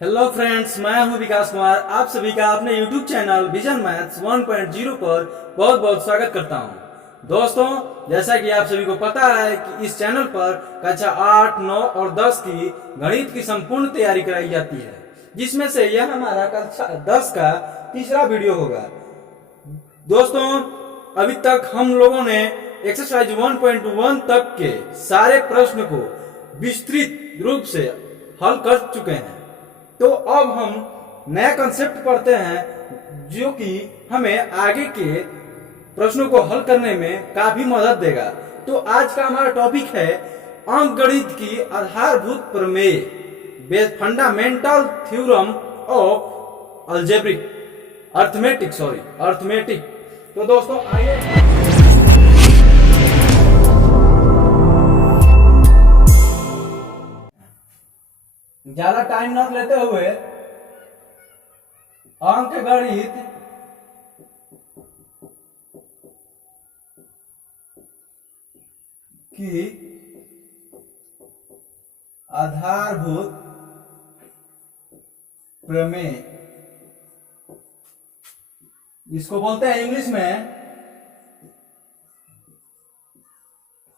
Hello friends, मैं हूं विकास कुमार। आप सभी का अपने यूट्यूब चैनल विजन मैथ्स 1.0 पर बहुत बहुत स्वागत करता हूं। दोस्तों, जैसा कि आप सभी को पता है कि इस चैनल पर कक्षा 8, 9 और 10 की गणित की संपूर्ण तैयारी कराई जाती है, जिसमें से यह हमारा कक्षा 10 का तीसरा वीडियो होगा। दोस्तों, अभी तक हम लोगों ने एक्सरसाइज 1.1 तक के सारे प्रश्न को विस्तृत रूप से हल कर चुके हैं। तो अब हम नया कंसेप्ट पढ़ते हैं जो कि हमें आगे के प्रश्नों को हल करने में काफी मदद देगा। तो आज का हमारा टॉपिक है अंकगणित की आधारभूत प्रमेय, फंडामेंटल थ्योरम ऑफ अर्थमेटिक। तो दोस्तों आइए ज्यादा टाइम न लेते हुए अंकगणित की आधारभूत प्रमेय, इसको बोलते हैं इंग्लिश में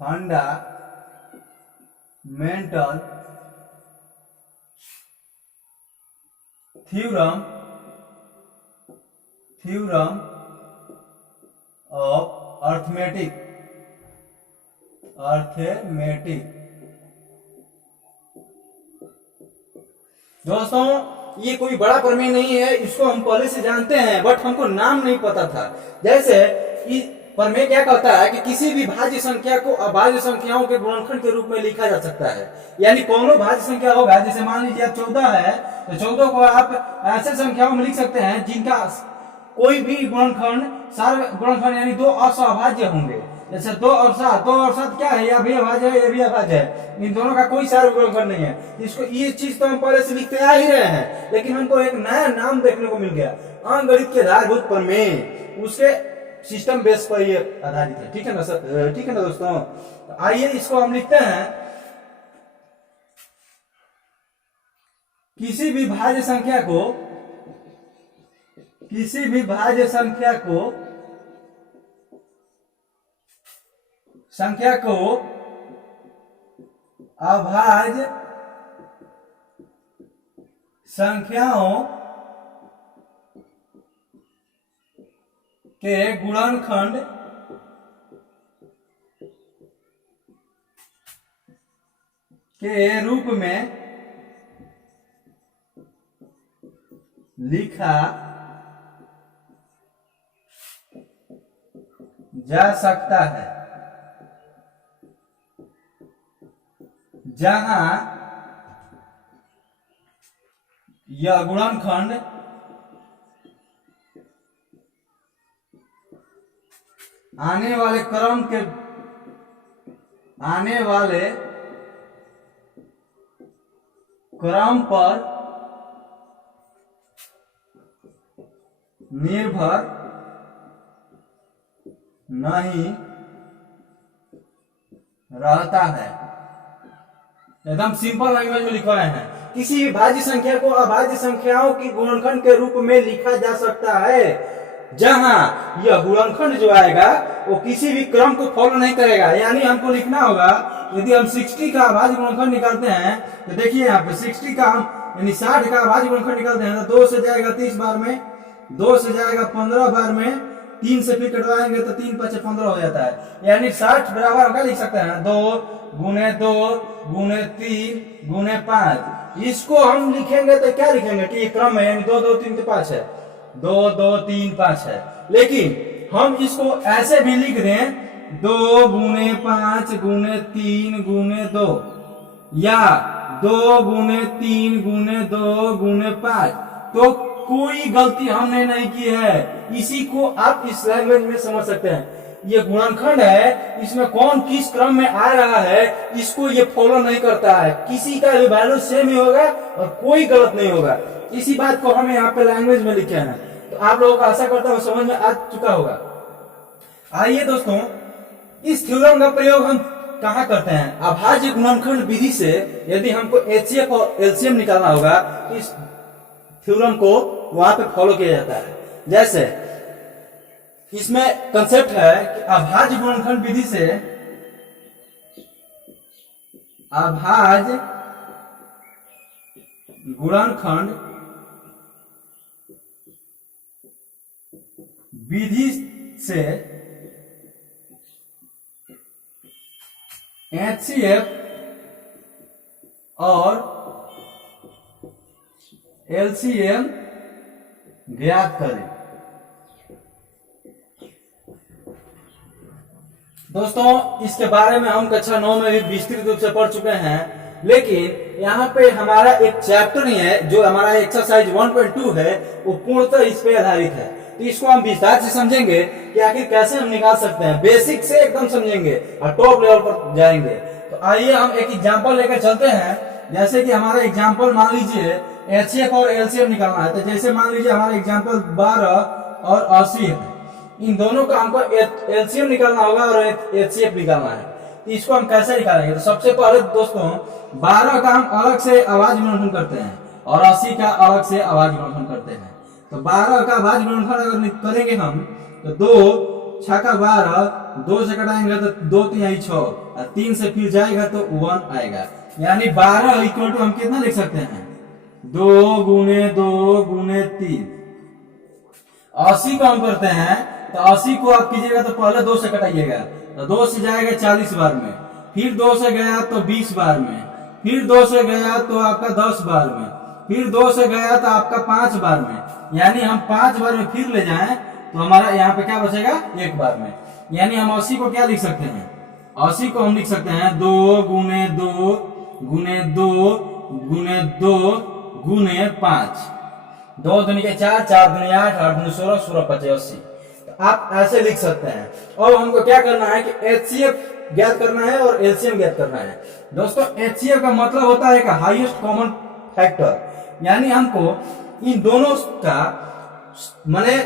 फंडामेंटल थ्योरम ऑफ अर्थमेटिक। दोस्तों, ये कोई बड़ा प्रमेय नहीं है, इसको हम पहले से जानते हैं, बट हमको नाम नहीं पता था। जैसे प्रमेय क्या कहता है कि किसी भी भाज्य संख्या को अभाज्य संख्याओं के गुणनखंड के रूप में लिखा जा सकता है। यानी कोनो भाज्य संख्या होगा, जैसे मान लीजिए 14 है, तो 14 को आप ऐसे संख्याओं में लिख सकते हैं जिनका कोई भी गुणनखंड, सारे गुणनखंड यानी दो असहभाज्य होंगे। जैसे 2 और 7 क्या है? यह भी अभाज्य है, यह भी अभाज्य है, इन दोनों का कोई सारे गुणनखंड नहीं है। इसको ये चीज तो हम पहले से लिखते आ ही रहे हैं, लेकिन हमको एक नया नाम देखने को मिल गया, अंकगणित के आधारभूत प्रमेय। उसके सिस्टम बेस पर ये आधारित है। ठीक है ना सर? ठीक है ना दोस्तों? आइए इसको हम लिखते हैं, किसी भी भाज्य संख्या को अभाज्य संख्याओं के गुणनखंड के रूप में लिखा जा सकता है, जहां यह गुणनखंड आने वाले क्रम पर निर्भर नहीं रहता है। एकदम सिंपल लैंग्वेज में लिखवाए हैं, किसी भी भाज्य संख्या को अभाज्य संख्याओं की गुणनखंड के रूप में लिखा जा सकता है, जहां यह गुणनखंड जो आएगा वो किसी भी क्रम को फॉलो नहीं करेगा। यानी हमको लिखना होगा, यदि हम 60 का अभाज्य गुणनखंड निकालते हैं, तो देखिए यहाँ पे 60 का हम यानी 60 का अभाज्य गुणनखंड निकालते हैं, तो 2 से जाएगा 30 बार में, 2 से जाएगा 15 बार में, 3 से फिर कटवाएंगे तो 3 × 5 = 15 हो जाता है। यानी 60 बराबर हम क्या लिख सकते हैं? 2 × 2 × 3 × 5। इसको हम लिखेंगे तो क्या लिखेंगे कि ये क्रम है, यानी 2 2 3 तो 5 है, 2 2 3 5 है। लेकिन हम इसको ऐसे भी लिख दें 2 × 5 × 3 × 2 या 2 × 3 × 2 × 5, तो कोई गलती हमने नहीं की है। इसी को आप इस लैंग्वेज में समझ सकते हैं। ये गुणनखंड है, इसमें कौन किस क्रम में आ रहा है, इसको ये फॉलो नहीं करता है। किसी का भी वैल्यू सेम ही होगा और कोई गलत नहीं होगा। इसी बात को हमें यहाँ पे लैंग्वेज में लिखे हैं। तो आप लोगों को आशा करता हूँ समझ में आ चुका होगा। आइए दोस्तों, इस थ्योरम का प्रयोग हम कहाँ करते हैं, अभाज्य गुणनखंड विधि से यदि हमको एचसीएफ और एलसीएम निकालना होगा, इस थ्योरम को वहां पे फॉलो किया जाता है। जैसे इसमें कंसेप्ट है कि अभाज्य गुणनखंड विधि से, अभाज्य गुणनखंड विधि से HCF और LCM ज्ञात करें। दोस्तों इसके बारे में हम कक्षा 9 में भी विस्तृत रूप से पढ़ चुके हैं, लेकिन यहाँ पे हमारा एक चैप्टर ही है जो हमारा एक्सरसाइज 1.2 है, वो पूर्णतः इस पे आधारित है। तो इसको हम विस्तार से समझेंगे कि आखिर कैसे हम निकाल सकते हैं, बेसिक से एकदम समझेंगे और टॉप लेवल पर जाएंगे। तो आइए हम एक एग्जांपल लेकर चलते हैं। जैसे कि हमारा एग्जांपल मान लीजिए HCF और LCM निकालना है, तो जैसे मान लीजिए हमारा एग्जांपल 12 और 80 है, इन दोनों का हमको LCM निकालना होगा और HCF निकालना है। तो इसको हम कैसे निकालेंगे, तो सबसे पहले दोस्तों 12 का हम अलग से अभाज्य गुणनखंड करते हैं और 80 का अलग से अभाज्य गुणनखंड करते हैं। तो 12 का अभाज्य गुणनखंड अगर करेंगे हम, तो 2 6 12, 2 से कटाएंगे तो 2 3 6 और 3 से फिर जाएगा तो 1 आएगा, यानी 12 इक्वल टू हम कितना लिख सकते हैं, 2 गुने 2 गुने 3। 80 को हम करते हैं, तो 80 को आप कीजिएगा तो पहले 2 से कटाइएगा, तो 2 से जाएगा 40 बार में, फिर 2 से गया तो 20 बार में, फिर 2 से गया तो आपका 10 बार में, फिर 2 से गया तो आपका 5 बार में, यानी हम 5 बार में फिर ले जाएं तो हमारा यहाँ पे क्या बचेगा, 1 बार में। यानी हम 80 को क्या लिख सकते हैं, 80 को हम लिख सकते हैं 2 गुने 2 गुने 2 गुने 2 गुने 5, 2 दूनी के 4, 4 दूनी 8, 8 दूनी 16, 16 5 80। तो आप ऐसे लिख सकते हैं। और हमको क्या करना है कि HCF ज्ञात करना है और LCM ज्ञात करना है। दोस्तों HCF का मतलब होता है कि हाईएस्ट कॉमन फैक्टर, यानी हमको इन दोनों का माने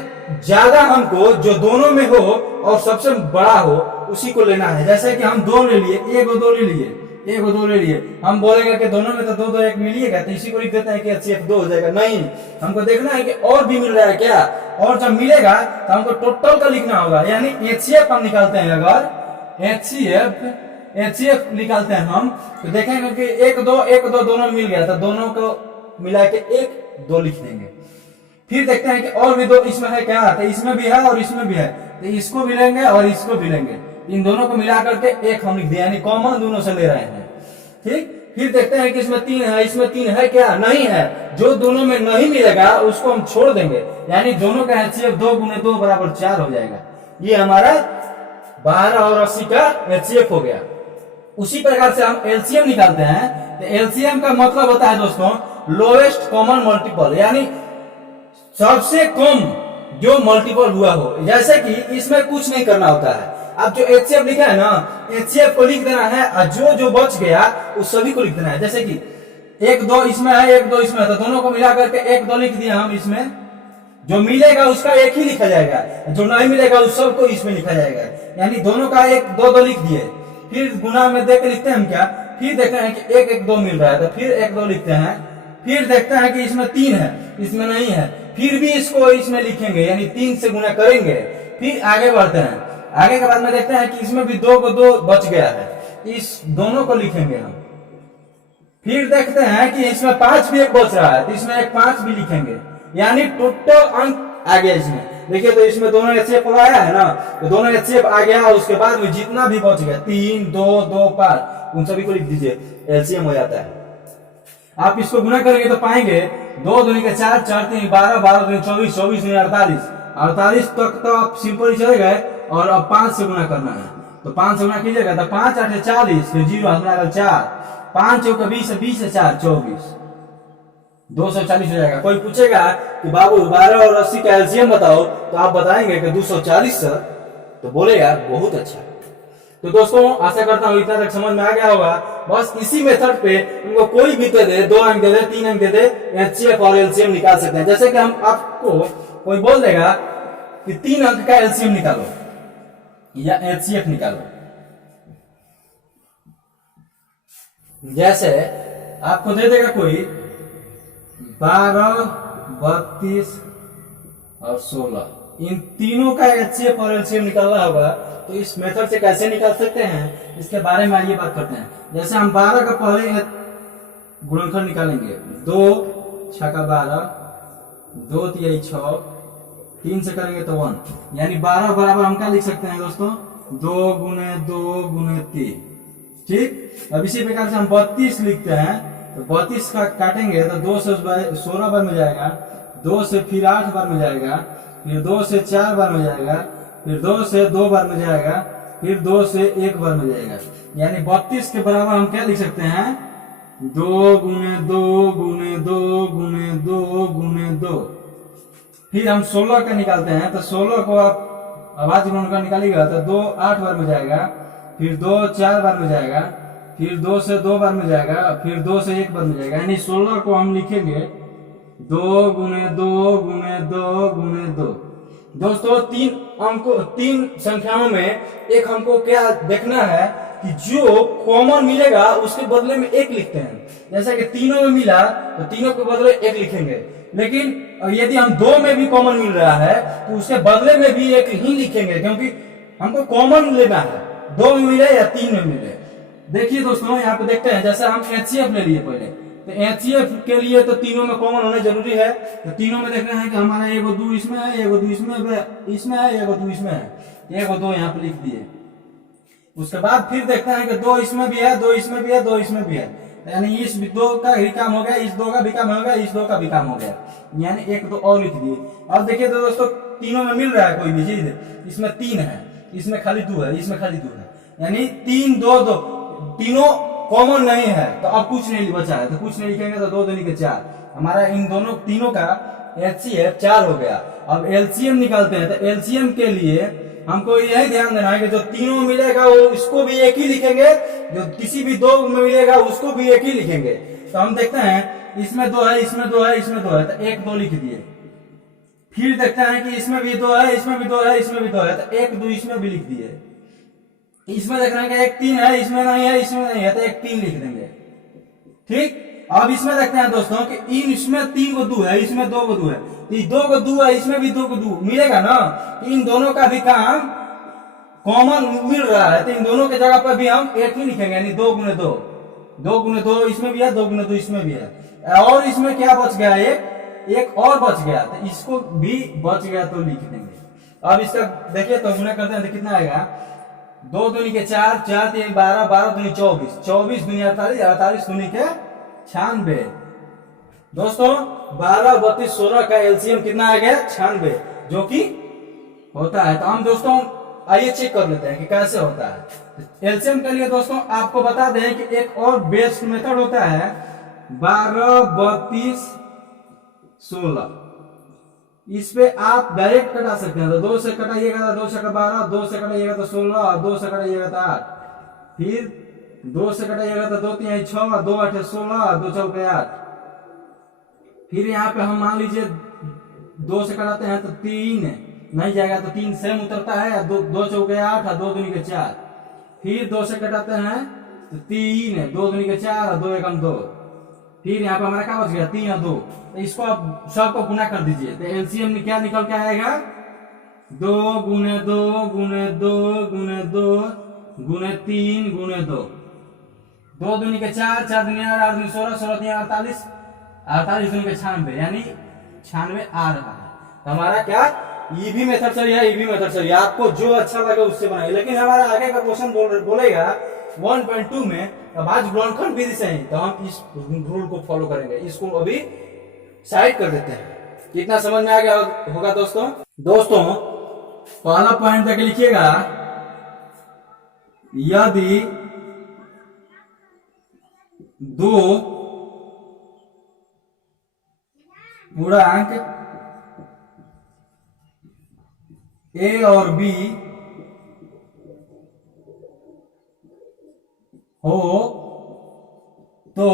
ज्यादा हमको जो दोनों में हो और सबसे बड़ा हो उसी को लेना है। जैसे कि हम 2 ले लिए, 1 और 2 ले लिए, 1 और 2 ले लिए, हम बोलेंगे कि दोनों में तो 2 2 1 मिलिएगा, तो इसी को लिख देते हैं कि HCF 2 हो जाएगा। नहीं, हमको देखना है कि और भी मिल रहा है क्या, और जब मिलेगा तो हमको टोटल का लिखना होगा। यानी HCF हम निकालते हैं, अगर HCF निकालते हैं हम, तो देखेंगे कि 1 2 दोनों मिल गया, तो दोनों को मिला के 1 2 लिख देंगे। फिर देखते हैं कि और भी 2 इसमें है क्या, तो इसमें भी है और इसमें भी है, तो इसको भी लेंगे और इसको भी लेंगे, इन दोनों को मिला करके 1 हम लिख दिया, यानी कॉमन दोनों से ले रहे हैं। ठीक, फिर देखते हैं कि इसमें 3 है, इसमें 3 है क्या, नहीं है, जो दोनों में नहीं मिलेगा उसको हम छोड़ देंगे, यानी दोनों का HCF 2 गुने 2 बराबर 4 हो जाएगा। ये हमारा 12 और 80 का HCF हो गया। उसी प्रकार से हम LCM निकालते हैं। तो LCM का मतलब होता है दोस्तों लोएस्ट कॉमन मल्टीपल, यानी सबसे कम जो मल्टीपल हुआ हो। जैसे कि इसमें कुछ नहीं करना होता है, अब जो HCF लिखा है ना, HCF को लिख देना है और जो बच गया उस सभी को लिख देना है। जैसे कि 1 2 इसमें है, 1 2 इसमें है, तो दोनों को मिला करके 1 2 लिख दिया हम। इसमें जो मिलेगा उसका 1 ही लिखा जाएगा, जो नहीं मिलेगा उस सबको इसमें लिखा जाएगा, यानी दोनों का 1 2 2 लिख दिए। फिर गुना में देख लिखते हैं हम क्या, फिर देखते हैं कि 1 1 2 मिल रहा है, तो फिर 1 2 लिखते हैं। फिर देखते हैं कि इसमें 3 है, इसमें नहीं है, फिर भी इसको इसमें लिखेंगे, यानी 3 से गुना करेंगे। फिर आगे बढ़ते हैं, आगे के बाद में देखते हैं कि इसमें भी 2 को 2 बच गया है, इस दोनों को लिखेंगे हम। फिर देखते हैं कि इसमें 5 भी एक बच रहा है, तो इसमें एक 5 भी लिखेंगे, यानी टोटल अंक आ गया इसमें। देखिए तो इसमें दोनों HCF आया है ना, तो दोनों HCF आ गया, और उसके बाद में जितना भी बच गया 3 2 2 5 उन सभी को लिख दीजिए, LCM हो जाता है। आप इसको गुना करेंगे तो पाएंगे 2 दूनी के 4, 4 3 12, 12 दूनी 24, 24 दूनी 48, 48 तक तो आप सिंपल ही चले गए। और अब 5 से गुना करना है, तो 5 से गुना कीजिएगा तो 5 8 40, फिर 0 हाथ में 4, 5 चौका 20, 20 से 4 24, 240 हो जाएगा। कोई पूछेगा कि बाबू 12 और 80 का LCM बताओ, तो आप बताएंगे कि 240 सर, तो बोलेगा बहुत अच्छा। तो दोस्तों आशा करता हूँ इतना तक समझ में आ गया होगा। बस इसी मेथड पे उनको कोई भी दे दे, 2 अंक दे दे, 3 अंक दे दे, HCF और LCM निकाल सकते हैं। जैसे कि हम आपको कोई बोल देगा कि 3 अंक का LCM निकालो या HCF निकालो, जैसे आपको दे देगा कोई 12, 32 और 16, इन तीनों का HCF और LCM निकालना होगा। तो इस मेथड से कैसे निकाल सकते हैं इसके बारे में आइए बात करते हैं। जैसे हम 12 का पहले गुणनखंड निकालेंगे, 2 छक्का 12, 2 तिहाई 6, 3 से करेंगे तो 1, यानी 12 बराबर हम क्या लिख सकते हैं दोस्तों, 2 गुने 2 गुने 3। ठीक, अब इसी प्रकार से हम 32 लिखते हैं, तो 32 का काटेंगे तो 2 से 16 बार में जाएगा, 2 से फिर 8 बार में जाएगा, फिर 2 से 4 बार में जाएगा, फिर 2 से 2 बार में जाएगा, फिर 2 से 1 बार में जाएगा। यानी 32 के बराबर हम क्या लिख सकते हैं, 2 गुने 2 गुने 2 गुने 2 गुने 2। फिर हम 16 का निकालते हैं, तो 16 को आप अभाज्य गुणनखंड निकालिएगा तो 2 8 बार में जाएगा, फिर 2 4 बार में जाएगा, फिर 2 से 2 बार में जाएगा, फिर 2 से 1 बार में जाएगा। यानी 16 को हम लिखेंगे 2 गुने 2 गुने 2 गुने 2। दोस्तों तीन संख्याओं में एक हमको क्या देखना है कि जो कॉमन मिलेगा उसके बदले में 1 लिखते हैं। जैसा कि तीनों में मिला तो तीनों के बदले 1 लिखेंगे, लेकिन यदि हम 2 में भी कॉमन मिल रहा है तो उसके बदले में भी 1 ही लिखेंगे, क्योंकि हमको कॉमन लेना है, 2 में मिले या 3 में मिले। देखिए दोस्तों यहाँ पे देखते हैं, जैसे हम HCF ले लिए पहले, तो HCF के लिए तो तीनों में कॉमन होना जरूरी है। तो तीनों में देखना है कि हमारा 1 2 इसमें है, 1 2 इसमें है, 1 2 इसमें है, 1 2 यहाँ पे लिख दिए। उसके बाद फिर देखते हैं कि 2 इसमें भी है, 2 इसमें भी है, 2 इसमें भी है, यानी इस 2 का भी काम हो गया, इस 2 का भी काम हो गया, इस 2 का भी काम हो गया, यानी 1 2 और लिख दिए। अब देखिए तो दोस्तों तीनों में मिल रहा है कोई भी चीज, इसमें 3 है, इसमें खाली 2 है, इसमें खाली 2 है, यानी 3 2 2, तीनों कॉमन नहीं है, तो अब कुछ नहीं बचा है, तो कुछ नहीं लिखेंगे तो 2 2 के 4, हमारा इन दोनों तीनों का HCF 4 हो गया। अब LCM निकालते हैं, तो LCM के लिए हमको यही ध्यान देना है कि जो तीनों मिलेगा वो इसको भी 1 ही लिखेंगे, जो किसी भी 2 में मिलेगा उसको भी 1 ही लिखेंगे। तो हम देखते हैं इसमें 2 है, इसमें 2 है, इसमें 2 है, तो 1 2 लिख दिए। फिर देखते हैं कि इसमें भी 2 है, इसमें भी 2 है, इसमें भी 2 है, तो 1 2 इसमें भी लिख दिए। इसमें देखना है कि 1 3 है, इसमें नहीं है, इसमें नहीं है, तो 1 3 लिख देंगे। ठीक, अब इसमें देखते हैं दोस्तों कि इसमें 3 को 2 है, इसमें 2 को 2 है, तो 2 को 2 है, इसमें भी 2 को 2 मिलेगा ना, इन दोनों का भी काम कॉमन मिल रहा है, तो इन दोनों के जगह पर भी हम 1 ही लिखेंगे, यानी 2 गुने 2, 2 गुने 2 इसमें भी है, 2 गुने 2 इसमें भी है, और इसमें क्या बच गया, एक और बच गया, तो इसको भी बच गया तो लिख देंगे। अब इसका देखिए तो गुना करते हैं तो कितना आएगा, 2 दूनी के 4, 4 3 12, 12 दूनी 24, 24 दूनी 48, 48 दूनी के 96। दोस्तों 12 32 16 का LCM कितना आ गया, 96, जो कि होता है। तो हम दोस्तों आइए चेक कर लेते हैं कि कैसे होता है। LCM के लिए दोस्तों आपको बता दें कि एक और बेस्ट मेथड होता है, 12 32 16, इस पे आप डायरेक्ट कटा सकते हैं। तो 2 से कटाइएगा तो 2 से 12, 2 से कटाइएगा तो 16, 2 से कटाइएगा तो 8, फिर 2 से कटाइएगा तो 2 3 6, 2 8 16, 2 4 8, फिर यहाँ पे हम मान लीजिए 2 से कटाते हैं तो 3 नहीं जाएगा, तो 3 सेम उतरता है, 2 2 4 8, 2 दूनी के 4, फिर 2 से कटाते हैं तो 3, 2 दूनी के 4, 2 1 2, फिर यहाँ पे हमारा क्या बच गया, 3 और 2, तो इसको आप सबको गुना कर दीजिए, तो LCM में क्या निकल के आएगा, 2 गुने 2 गुने 2 गुने 2 गुने 3 गुने 2, 2 दूनी के 4, 4 दूनी 8, 8 दूनी 16, 16 3 48, 48 दूनी के 96, यानी 96 आ रहा है। हमारा क्या ये भी मेथड सही है, ये भी मेथड सही है, आपको जो अच्छा लगे उससे बनाइए। लेकिन हमारा आगे का क्वेश्चन बोलेगा 1.2 में अभाज्य गुणनखंड विधि से ही, तो हम इस रूल को फॉलो करेंगे, इसको अभी साइड कर देते हैं। कितना समझ में आ गया होगा दोस्तों? पहला पॉइंट तक लिखिएगा, यदि 2 पूर्णांक A और B हो तो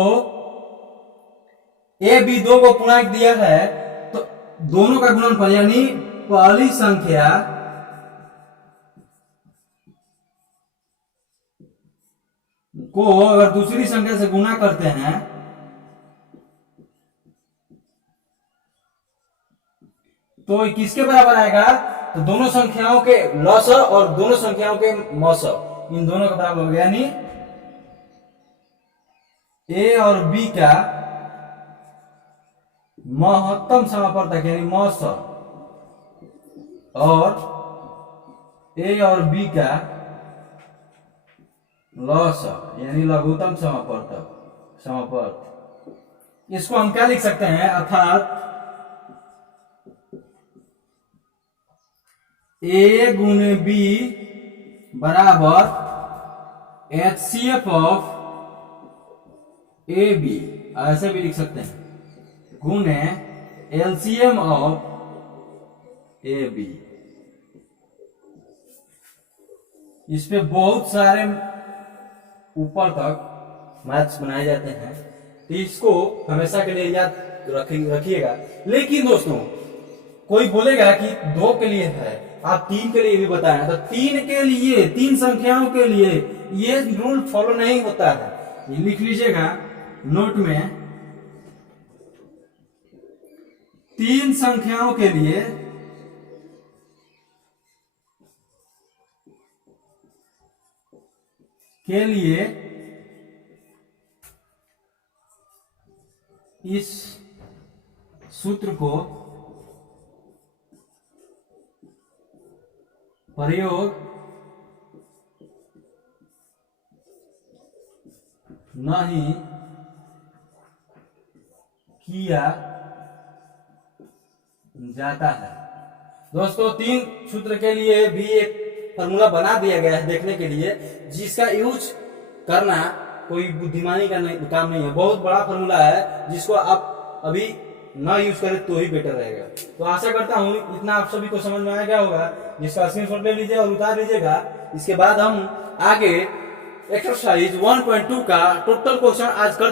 A B 2 को पूर्णांक दिया है, तो दोनों का गुणनफल यानी पहली संख्या को अगर दूसरी संख्या से गुना करते हैं तो ये किसके बराबर आएगा? तो दोनों संख्याओं के लॉस और दोनों संख्याओं के मौस, इन दोनों का बराबर हो गया। यानी ए और बी का महत्तम समापवर्तक यानी मौस और ए और बी का लॉस यानी लघुत्तम समापवर्त, इसको हम क्या लिख सकते हैं? अर्थात ए गुने बी बराबर HCF ऑफ ए बी, ऐसे भी लिख सकते हैं, गुने LCM ऑफ ए बी। इस पे बहुत सारे ऊपर तक मैथ्स बनाए जाते हैं, तो इसको हमेशा के लिए याद रखिएगा। लेकिन दोस्तों कोई बोलेगा कि 2 के लिए है, आप 3 के लिए भी बताएं, तो 3 के लिए, 3 संख्याओं के लिए ये रूल फॉलो नहीं होता है। ये लिख लीजिएगा नोट में, 3 संख्याओं के लिए इस सूत्र को प्रयोग नहीं किया जाता है। दोस्तों 3 सूत्र के लिए भी एक फॉर्मूला बना दिया गया है देखने के लिए, जिसका यूज करना कोई बुद्धिमानी का काम नहीं है। बहुत बड़ा फॉर्मूला है जिसको आप अभी ना यूज करें तो ही बेटर रहेगा। तो आशा करता हूं इतना आप सभी को समझ में आ गया होगा, जिसका स्क्रीनशॉट ले लीजिए और उतार लीजिएगा। इसके बाद हम आगे एक्सरसाइज 1.2 का टोटल क्वेश्चन आज कर